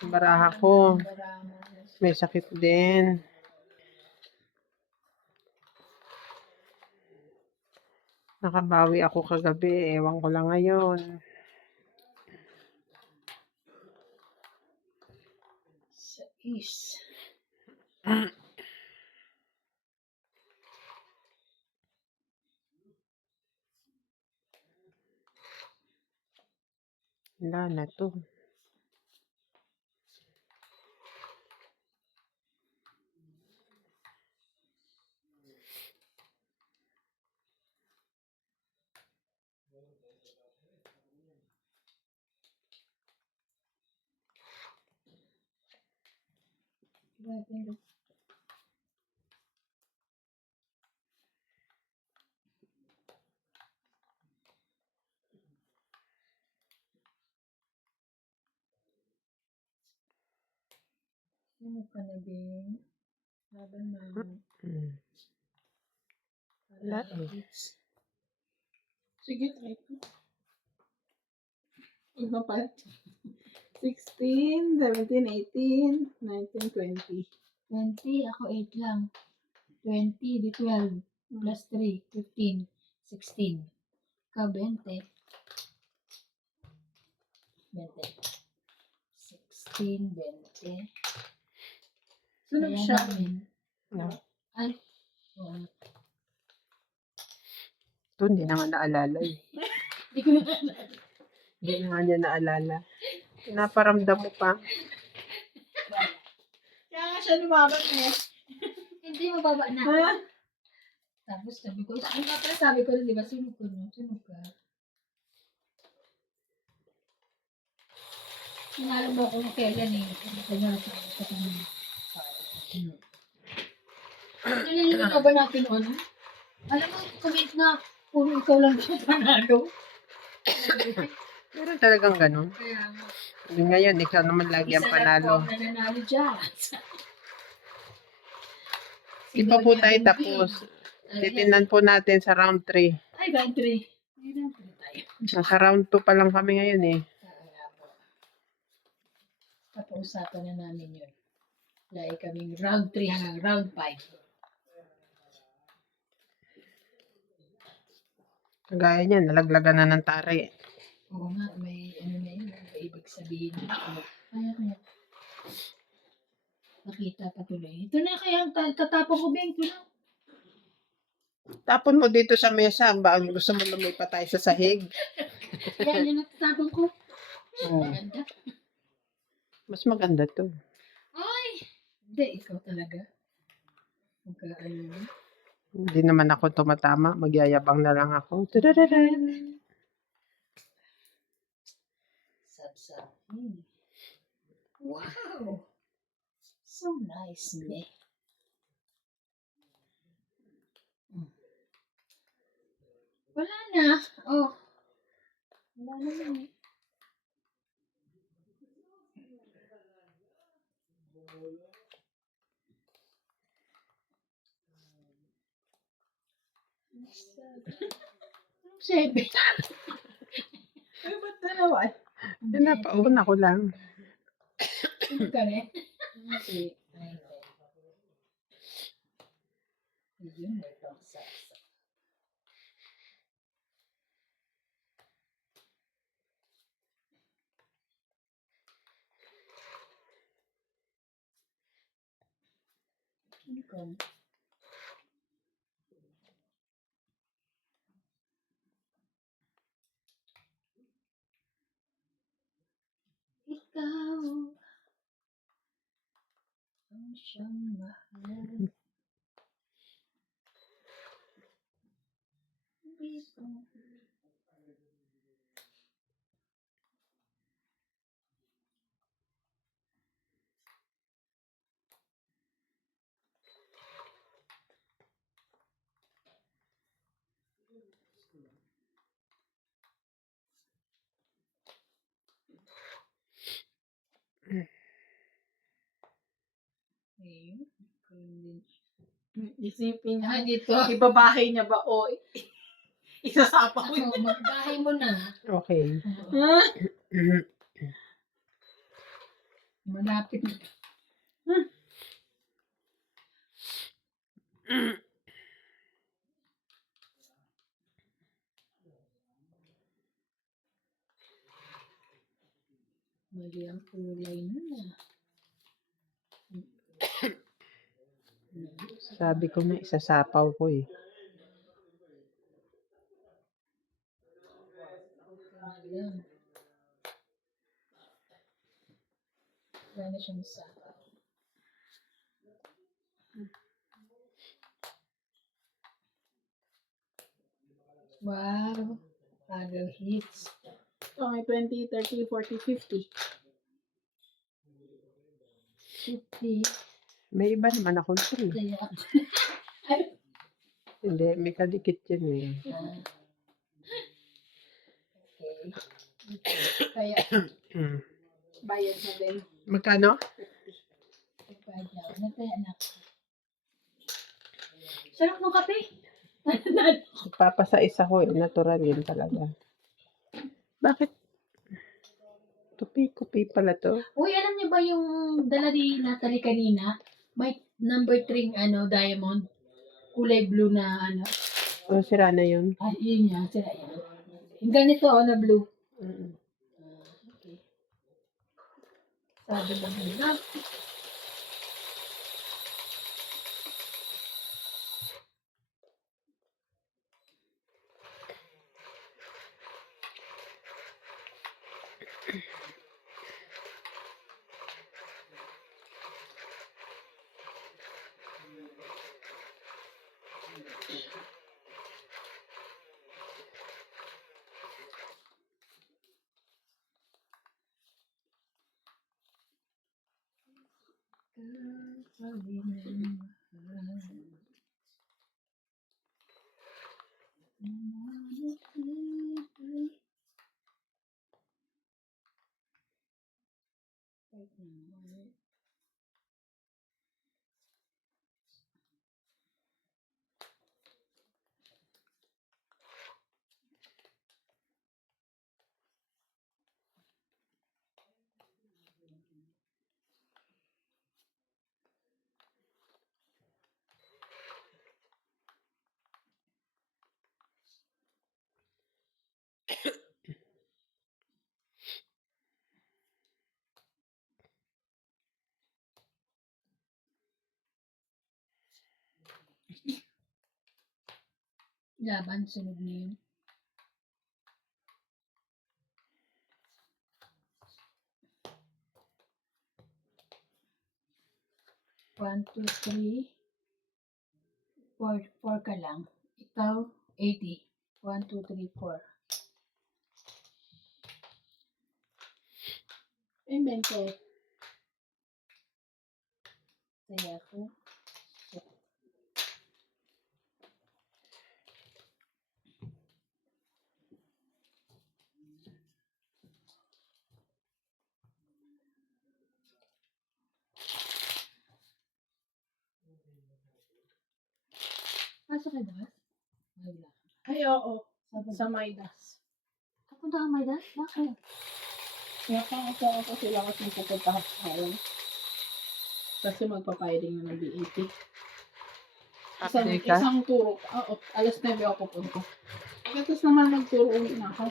Ang baraha ko. Baraha mo. May sakit din. Nakabawi ako kagabi. Ewan ko lang ngayon. Sa is. Wala na to. Sino ka na, Bing? Laban na. Hmm. Wala eh. Sige, try ko. Iba pa. 16, 17, 18, 19, 20. 20, ako 8 lang. 20, di 12. Plus 3, 15, 16. Ikaw, 20. 20. 16, 20. Sunod Kaya siya. namin. No. Ay, oo. Ito, hindi na nga naalala eh. Hindi ko na Hindi na nga niya naalala. Pinaparamdam mo pa. Kaya nga siya lumaban eh. Hindi mababa na. Ha? Tapos sabi ko, ano nga pala sabi ko, di ba, sunog ko no? Sunog ka. Sinalo mo kung kailan eh. Kanya sa kanya. Nalilito ka ba natin ano? Alam mo, comment na, puro ikaw lang sa panalo. Meron talagang ganun. Kaya nga, Yung ngayon, ikaw naman lagi ang isa lang po panalo. ang nananalo dyan. Di pa po tayo tapos. Titinan po natin sa round 3. Ay, round 3. Ay, round 3 tayo. Nasa round 2 pa lang kami ngayon eh. Kaya po. Kapausapan na namin yun. Dahil kaming round 3 hanggang round 5. Kagaya niyan, nalaglagan na ng tari. Oo nga, may ano na yun, may ibig sabihin. Kaya. Nakita pa tuloy. Ito na kaya ang tatapon ko, Beng. Ito na. Tapon mo dito sa mesa, ba gusto mo lumipat tayo sa sahig? Kaya yun ang tatapon ko. Oo. Maganda. Mas maganda to. Ay! Hindi, ikaw talaga. Magkaano mo. Hindi naman ako tumatama, magyayabang na lang ako. Tudududun. Sab-sab. Wow! So nice, me. Wala na. Oh. Wala na yun eh. Seven. Ay, ba't dalawa? Yun na, pauna ko lang. Ano ka rin? Hindi. Ay, yun na itong sasa. Ano ka? Ikaw ang siyang mahal. Ayun. Isipin Ah, niya. dito. Ibabahay niya ba o isasapa ko Ako, magbahay mo na. Okay. Ha? Malapit na. Mali ang kulay na. Sabi ko na, isasapaw ko eh. Ayan. Wala na siyang saka. Wow. Agad hits. Okay, 20, 30, 40, 50. 50. May iba naman akong tree. Kaya, Hindi, may kadikit yun eh. okay. Kaya, Mm. Bayad na din. Magkano? 50. nagbayad na ako. Nagkaya na ako. Sarap ng kape. Papasa isa ko eh. Natural yun talaga. Bakit? Tupi-kupi pala to. Uy, alam niyo ba yung dala ni Natalie kanina? May number 3 diamond. Kulay blue na O, sira na yun. Ah, yun yan. Sira yan. Yung ganito na blue. Mm. Okay. Sabi ba nila? Laban, sunog na yun. One, two, three. Four ka lang. Ikaw, 80. 1, 2, 3, 4. Eh, 20. Kaya ako. Pasok ka das? Ay, wala. Ay, oo. Sabi, Sa Maidas. kapunta ka may das? Bakit? Nakakasa ako sila kasi pupunta ako sa Hawaii. Kasi magpapiling na ng BAT. Update ka? Isang turo. Alas 9 ako pupunta. Pagkatas naman nagturo uwi na ako.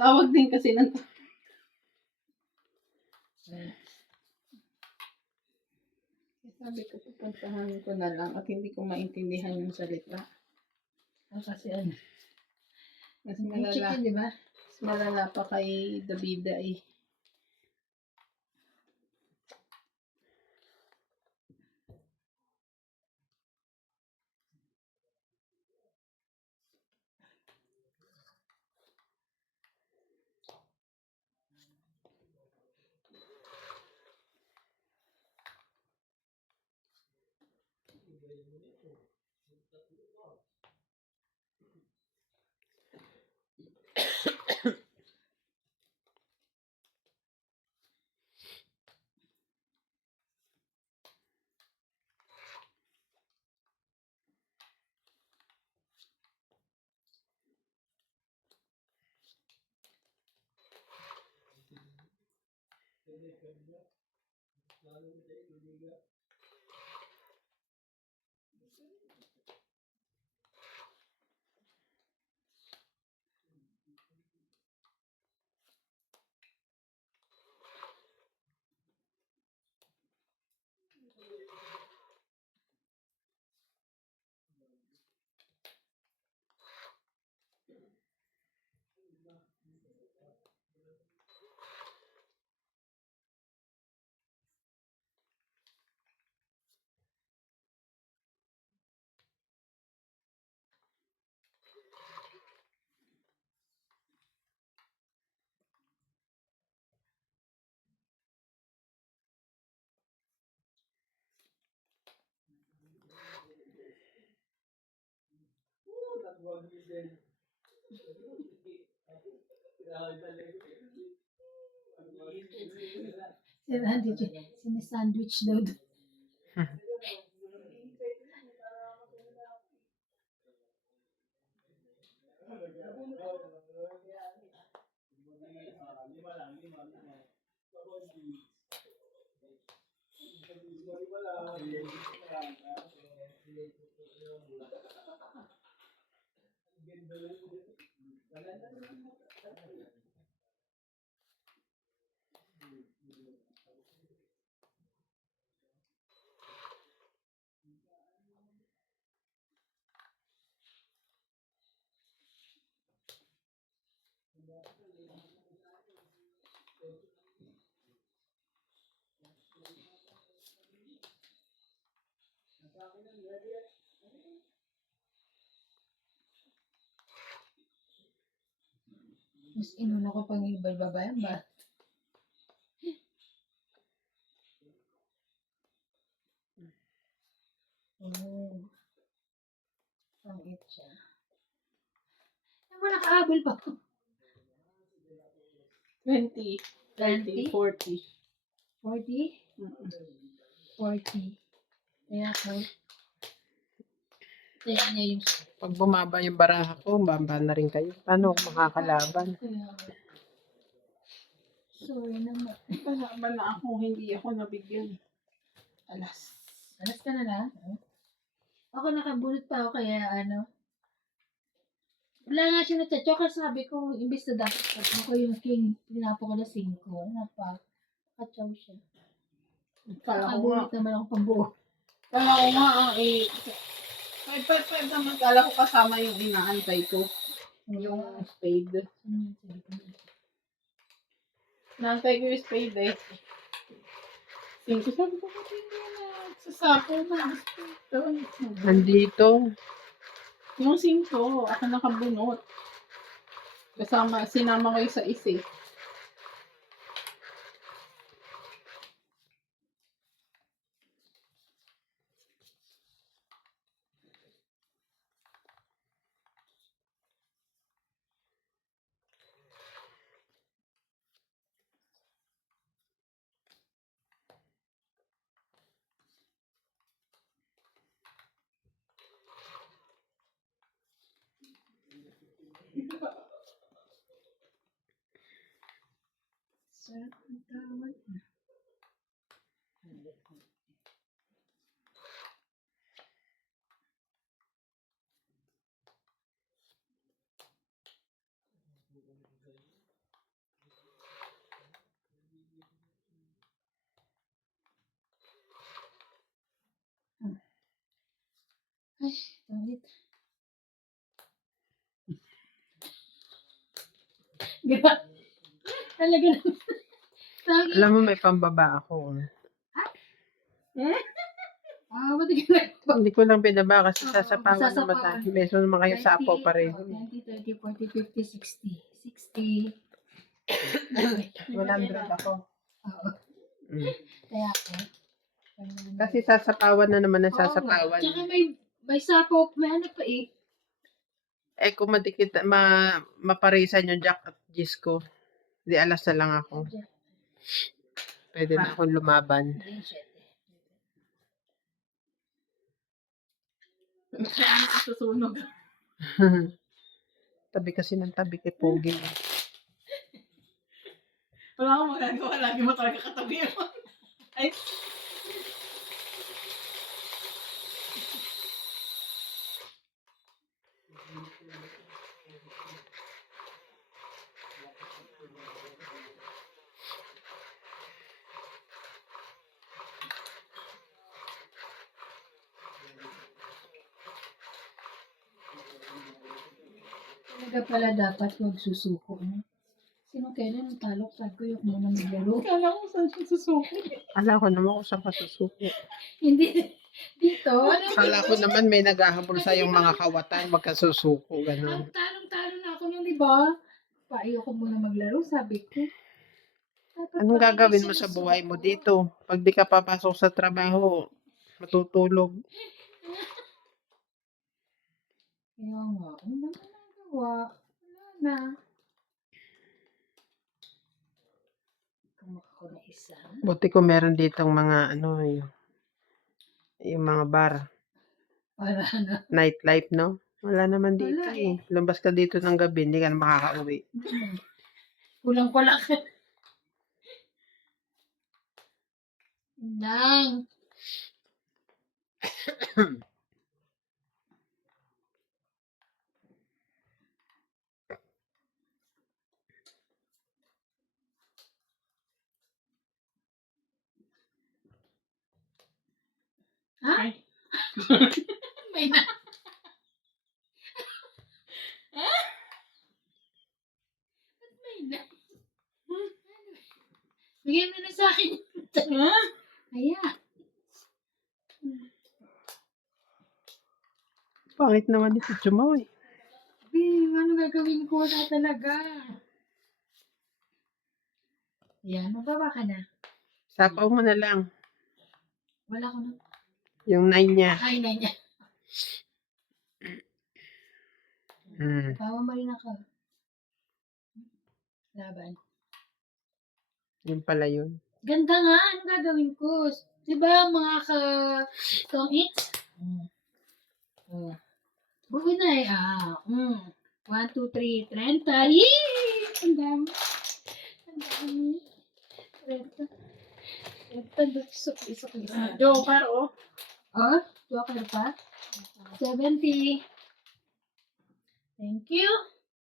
Tawag din kasi ng sabi ko pupuntahan ko na lang at hindi ko maintindihan yung salita. Kasi Mas may malala, chicken, di ba? mas malala pa kay Davida eh. Si Randy, sinisandwich daw doon. Mas inuna ko pang yung babayan ba? Oh, pang-it siya. Yung wala nakahabol pa. 20, 20? 30, 40. 40? Mm-mm. 40. Kaya ko. Kaya niya yung... Pag bumaba yung baraha ko, baba na rin kayo. Paano ako makakalaban? Kaya... Sorry naman. Kalaban na ako, hindi ako nabigyan. Alas. Alas ka na lang? Ako nakabunot pa ako kaya ano. Wala nga siya na-choke kasi sabi ko, imbis na dapat ako yung king, pinapo ko na 5. Nakachaw siya. Kala ko nga. Nakabunot naman ako pambuo. Kala ko nga ang 5 naman. Kala ko kasama yung inaantay ko. Yung spade. Inaantay ko yung spade eh. 5 sabi ko, ba't hindi na sasako na spade? Nandito. Yung 5, ako nakabunot. Sinama ko yung sa isa. Sarap ang tawad na. Ay, tawid. Diba? Talaga naman. Tawid. Alam mo, may pambaba ako. Ba't ka na? Hindi ko lang binaba kasi Oo, sasapawan naman sasapawan. tayo. Meron naman kayo sapaw 20, pareho. 20, 30, 40, 50, 60. 60. 100 ako. Oo. Mm. Kaya ako. Kasi sasapawan na naman ang Oo nga. sasapawan. Tsaka may sapaw, may ano pa eh. Eh kung madikit, maparisan yung jack at gis ko, di alas na lang ako. Pwede na akong lumaban. Hindi, shit. Saan ako susunog? Tabi kasi ng tabi kay Pogi. Wala akong magagawa. Lagi mo talaga katabi mo. Ay, Talaga pala dapat huwag susuko. No? Sino kailan ang talok? Sabi ko yung muna maglaro. kala ko saan siya susuko. Alam ko naman kung saan ka susuko. Hindi. Dito. Ano, Kala ko naman may naghahabol sa yung mga kawatan, wag ka susuko, ang gano'n. talong-talo na ako nung, di ba? Ayoko muna maglaro, sabi ko. Dapat Anong pala gagawin hindi mo sa sinusuko. buhay mo dito? Pag di ka papasok sa trabaho, matutulog. Kaya nga, ano naman nagawa? Wala na. Kumuha ko na isa. Buti ko meron ditong mga ano, yung mga bar. Para na. Nightlife, no? Wala naman dito Wala eh. Lumabas ka dito ng gabi, hindi ka na makakauwi. Kulang pala ka. Nang. Ha? Ay. May na. Ba't may na? Bigyan mo na sa akin. Ha? Ayan. Pangit naman ito, Chumaw eh. Bing, ano gagawin ko na talaga? Yan, mababa ka na. Sapaw mo na lang. Wala ko na. Yung 9 niya. Ay, na niya. Hmm. Tawa mo rin ako. Laban. Yun pala yun. Ganda nga, ano gagawin ko? Diba mga ka-tong eats? Oh. Buo na eh. 1, 2, 3, 30. Yee! Ang dami. Ang dami. 30. 30. Isok. Joker, oh. Oh, joker pa. 70. Thank you.